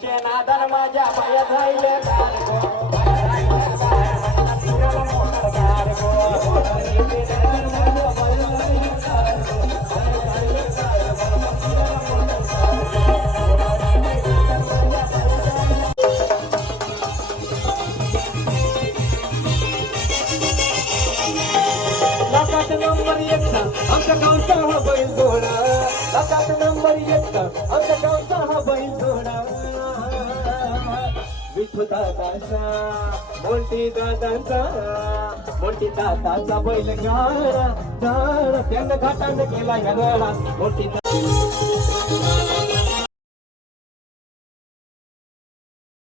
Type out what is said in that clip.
बैलाचे नादान माझ्या पाया जाईल नंबर एक आमच्या गावचा हा बैल घोडा लाखात नंबर एक आमच्या गावचा हा बैल घोडा विठू दादाचा मोठी दादाचा बैल गाडा गाडा त्यानं घाटानं केला या गळा मोठी